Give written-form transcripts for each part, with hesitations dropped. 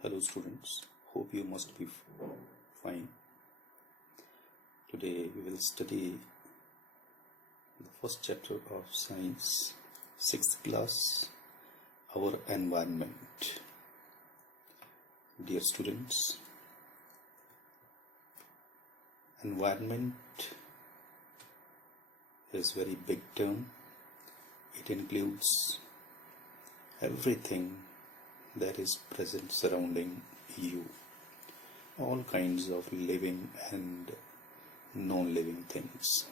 Hello students, hope you must be fine. Today we will study the first chapter of science, 6th class, our environment. Dear students, environment is a very big term. It includes everything that is present surrounding you, all kinds of living and non-living things.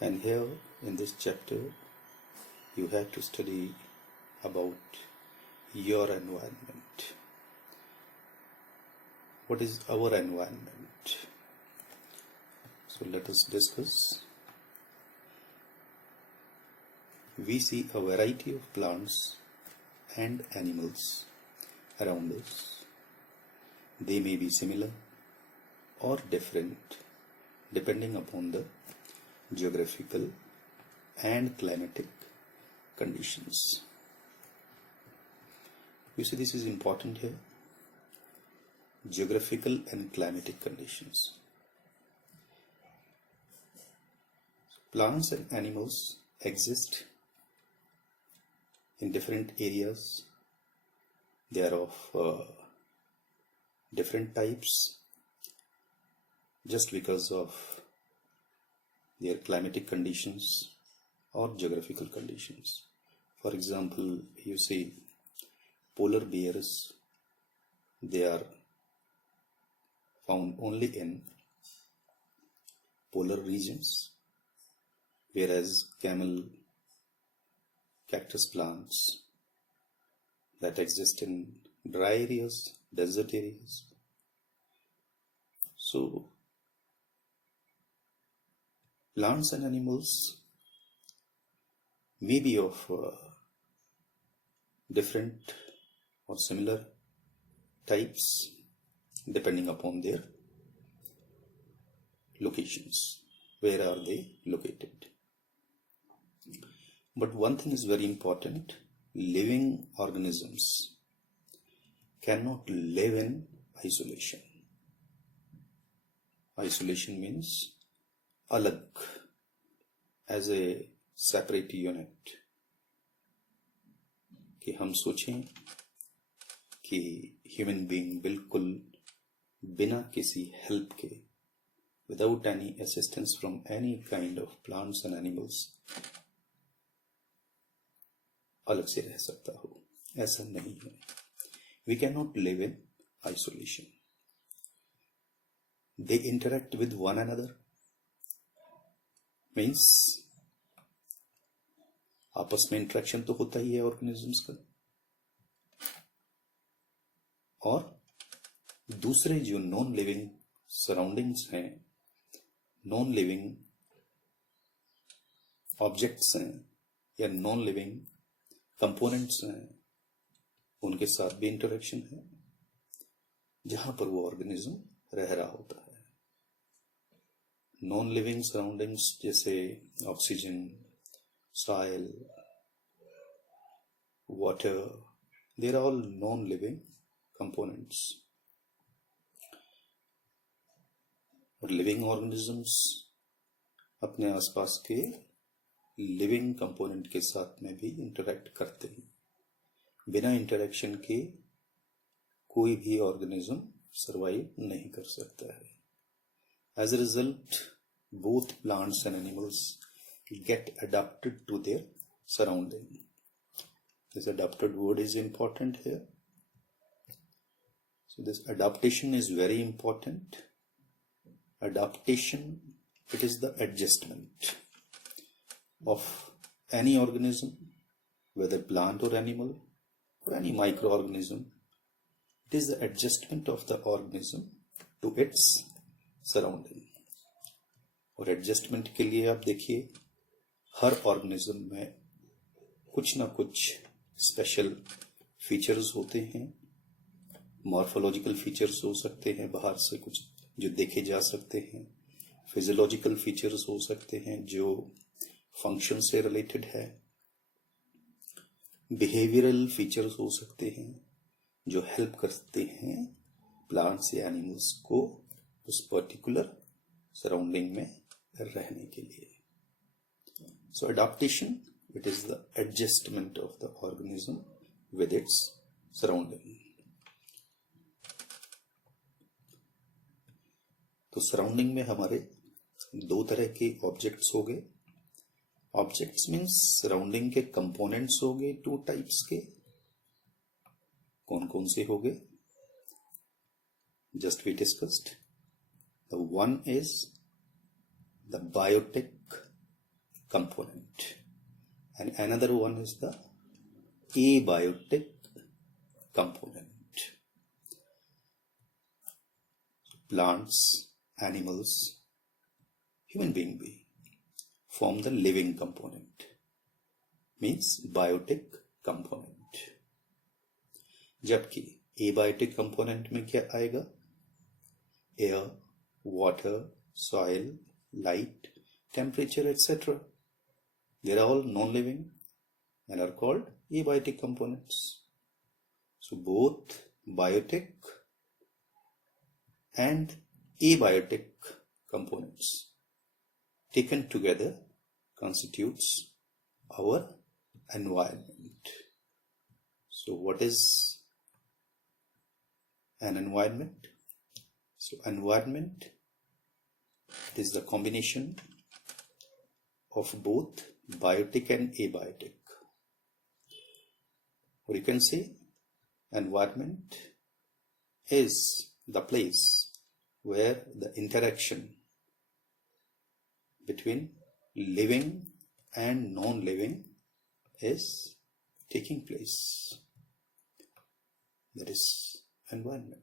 And here in this chapter you have to study about your environment. What is our environment? So let us discuss. We see a variety of plants and animals around us. They may be similar or different depending upon the geographical and climatic conditions. You see, this is important here. Geographical and climatic conditions. Plants and animals exist in different areas. They are of different types just because of their climatic conditions or geographical conditions. For example, you see polar bears, they are found only in polar regions, whereas cactus plants that exist in dry areas, desert areas. So, plants and animals may be of different or similar types depending upon their locations. Where are they located? But one thing is very important. Living organisms cannot live in isolation. Isolation means alag, as a separate unit. कि हम सोचें कि human being बिल्कुल बिना किसी help के, without any assistance from any kind of plants and animals, अलग से रह सकता हो. ऐसा नहीं है. We cannot live in isolation. They interact with one another. Means आपस में इंटरेक्शन तो होता ही है ऑर्गेनिजम्स का, और दूसरे जो नॉन लिविंग सराउंडिंग्स हैं, नॉन लिविंग ऑब्जेक्ट्स हैं या नॉन लिविंग कंपोनेंट्स हैं, उनके साथ भी इंटरेक्शन है जहां पर वो ऑर्गेनिज्म रह रहा होता है. नॉन लिविंग सराउंडिंग्स जैसे oxygen, soil, water, they are all non living components. और लिविंग ऑर्गेनिजम्स अपने आसपास के लिविंग कंपोनेंट के साथ में भी इंटरेक्ट करते हैं. बिना इंटरेक्शन के कोई भी ऑर्गेनिज्म सरवाइव नहीं कर सकता है. As a result, both plants and animals get adapted to their surrounding. This adapted word is important here. So this adaptation is very important. Adaptation, it is the adjustment of any organism, whether plant or animal or any microorganism. It is the adjustment of the organism to its surrounding. और adjustment के लिए आप देखिए, हर organism में कुछ ना कुछ special features होते हैं. मॉर्फोलॉजिकल फीचर्स हो सकते हैं बाहर से कुछ जो देखे जा सकते हैं, फिजियोलॉजिकल फीचर्स हो सकते हैं जो फंक्शन से रिलेटेड है, बिहेवियरल फीचर्स हो सकते हैं जो हेल्प करते हैं प्लांट्स या एनिमल्स को उस पर्टिकुलर सराउंडिंग में रहने के लिए. So adaptation, it is the adjustment of the organism with its surrounding. तो सराउंडिंग में हमारे दो तरह के ऑब्जेक्ट्स हो गए. ऑब्जेक्ट्स मीन्स सराउंडिंग के कंपोनेंट्स हो गए टू टाइप्स के. कौन कौन से हो गए? Just we discussed. The one is the biotic component and another one is the abiotic component. Plants, animals, human being we form the living component, means biotic component. जबकि abiotic component में क्या आएगा? Air, water, soil, light, temperature, etc. They are all non-living and are called abiotic components. So both biotic and abiotic components taken together constitutes our environment. So what is an environment? So environment is the combination of both biotic and abiotic. Or you can say environment is the place where the interaction between living and non-living is taking place. That is environment.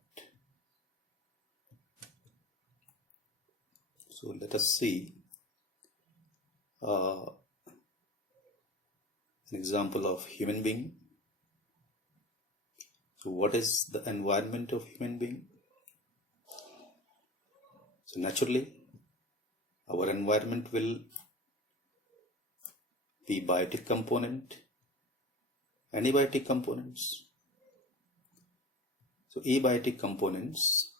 So let us see an example of human being. So what is the environment of human being? So naturally our environment will be biotic component and abiotic components. So abiotic components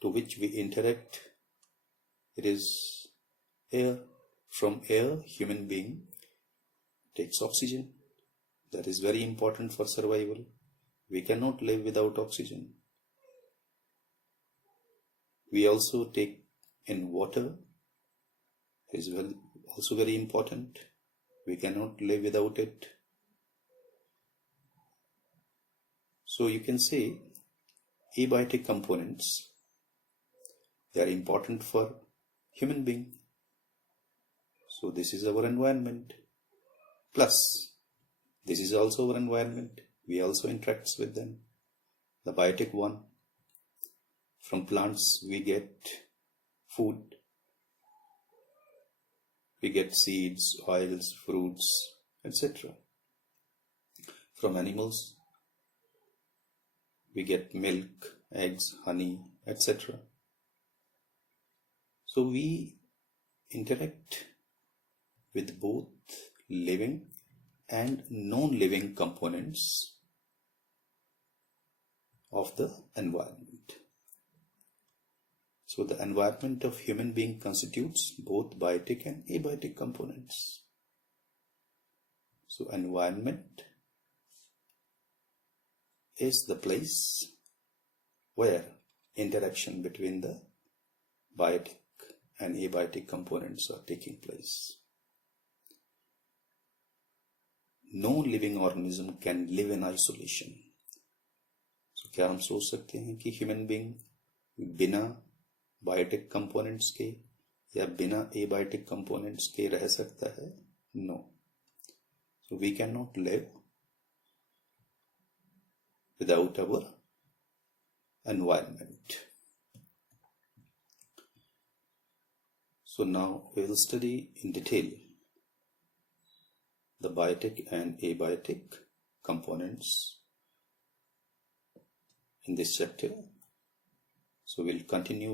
to which we interact, it is air. From air, human being takes oxygen. That is very important for survival. We cannot live without oxygen. We also take in water. It is also very important. We cannot live without it. So you can say abiotic components, they are important for human being. So this is our environment. Plus, this is also our environment. We also interact with them. The biotic one. From plants we get food. We get seeds, oils, fruits, etc. From animals we get milk, eggs, honey, etc. So we interact with both living and non-living components of the environment. So the environment of human being constitutes both biotic and abiotic components. So environment is the place where interaction between the biotic and abiotic components are taking place. No living organism can live in isolation. So क्या हम सोच सकते हैं कि human being बिना biotic components के या बिना एबायोटिक कंपोनेंट्स के रह सकता है? No. So we cannot live without our environment. So now we will study in detail the biotic and abiotic components in this chapter. So we'll continue